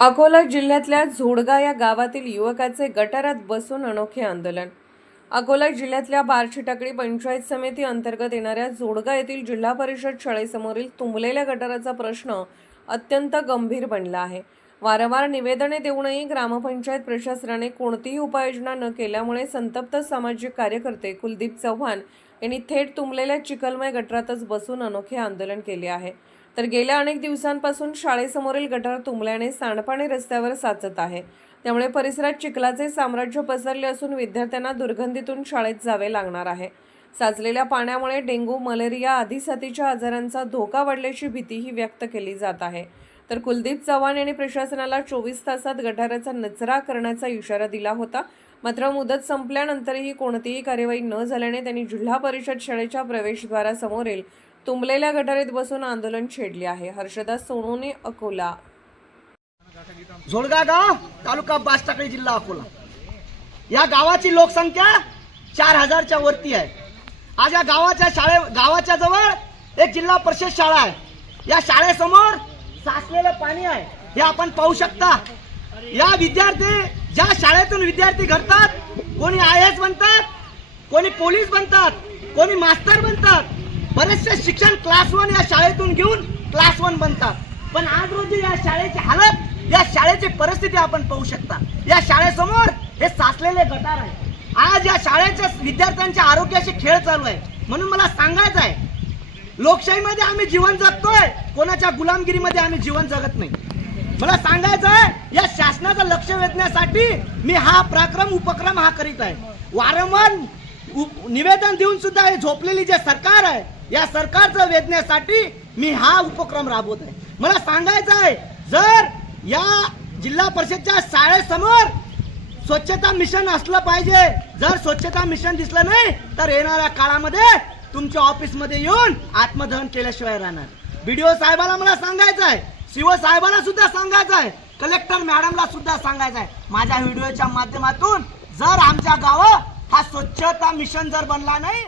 अकोला जिल्ह्यातल्या झोडगा या गावातील युवकाचे गटारात बसून अनोखे आंदोलन। अकोला जिल्ह्यातल्या बार्शीटाकळी पंचायत समिती अंतर्गत येणाऱ्या झोडगा येथील जिल्हा परिषद शाळेसमोरील तुंबलेल्या गटाराचा प्रश्न अत्यंत गंभीर बनला आहे। वारंवार निवेदने देऊनही ग्रामपंचायत प्रशासनाने कोणतीही उपाययोजना न केल्यामुळे संतप्त सामाजिक कार्यकर्ते कुलदीप चव्हाण यांनी थेट तुंबलेल्या चिखलमय गटारातच बसून अनोखे आंदोलन केले आहे। तर गेल्या अनेक दिवसांपासून शाळेसमोरील गटार तुंबल्याने सांडपाणी रस्त्यावर साचत आहे। त्यामुळे परिसरात चिखलाचे साम्राज्य पसरले असून विद्यार्थ्यांना दुर्गंधीतून शाळेत जावे लागणार आहे। साचलेल्या पाण्यामुळे डेंग्यू, मलेरिया आदी साथीच्या आजारांचा धोका वाढल्याची भीतीही व्यक्त केली जात आहे। तर कुलदीप चव्हाण यांनी प्रशासनाला 24 तासात गटाराचा निचरा करण्याचा इशारा दिला होता। मात्र मुदत संपल्यानंतरही कोणतीही कार्यवाही न झाल्याने त्यांनी जिल्हा परिषद शाळेच्या प्रवेशद्वारासमोरील तुंबलेल्या गटारीत बसून आंदोलन छेडले आहे। हर्षदास सोनोने, अकोला। झोडगा गाव, तालुका बार्शीटाकळी, जिल्हा अकोला। या गावाची लोकसंख्या 4000च्या वरती आहे। आज या गावाच्या जवळ एक जिल्हा परिषद शाळा आहे। या शाळेसमोर साचलेलं पाणी आहे, हे आपण पाहू शकता। या विद्यार्थी ज्या शाळेतून विद्यार्थी घडतात, कोणी IAS बनतात, कोणी पोलीस बनतात, कोणी मास्टर बनतात, बरेचसे शिक्षण क्लास 1 या शाळेतून घेऊन क्लास 1 बनतात। पण आज रोजी या शाळेची हालत, या शाळेची परिस्थिती आपण पाहू शकता। या शाळेसमोर हे साचलेले गटार आहे। आज या शाळेच्या विद्यार्थ्यांच्या आरोग्याशी खेळ चालू आहे। म्हणून मला सांगायचं आहे, लोकशाहीमध्ये आम्ही जीवन जगतोय, कोणाच्या गुलामगिरीमध्ये आम्ही जीवन जगत नाही। मला सांगायचं आहे, या शासनाचं लक्ष वेधण्यासाठी मी हा उपक्रम करीत आहे। वारंवार निवेदन देऊन सुद्धा हे झोपलेली जे सरकार आहे, या सरकारचं वेधण्यासाठी मी हा उपक्रम राबवत आहे। मला सांगायचं आहे, जर या जिल्हा परिषदच्या शाळेसमोर स्वच्छता मिशन असलं पाहिजे। जर स्वच्छता मिशन दिसलं नाही तर येणाऱ्या काळामध्ये तुमच्या ऑफिसमध्ये येऊन आत्मदहन केल्याशिवाय राहणार। BDO साहेबाला मला सांगायचं आहे, CO साहेबाला सुद्धा सांगायचं आहे, कलेक्टर मॅडमला सुद्धा सांगायचं आहे। माझ्या व्हिडिओच्या माध्यमातून जर आमच्या गावात हा स्वच्छता मिशन जर बनला नाही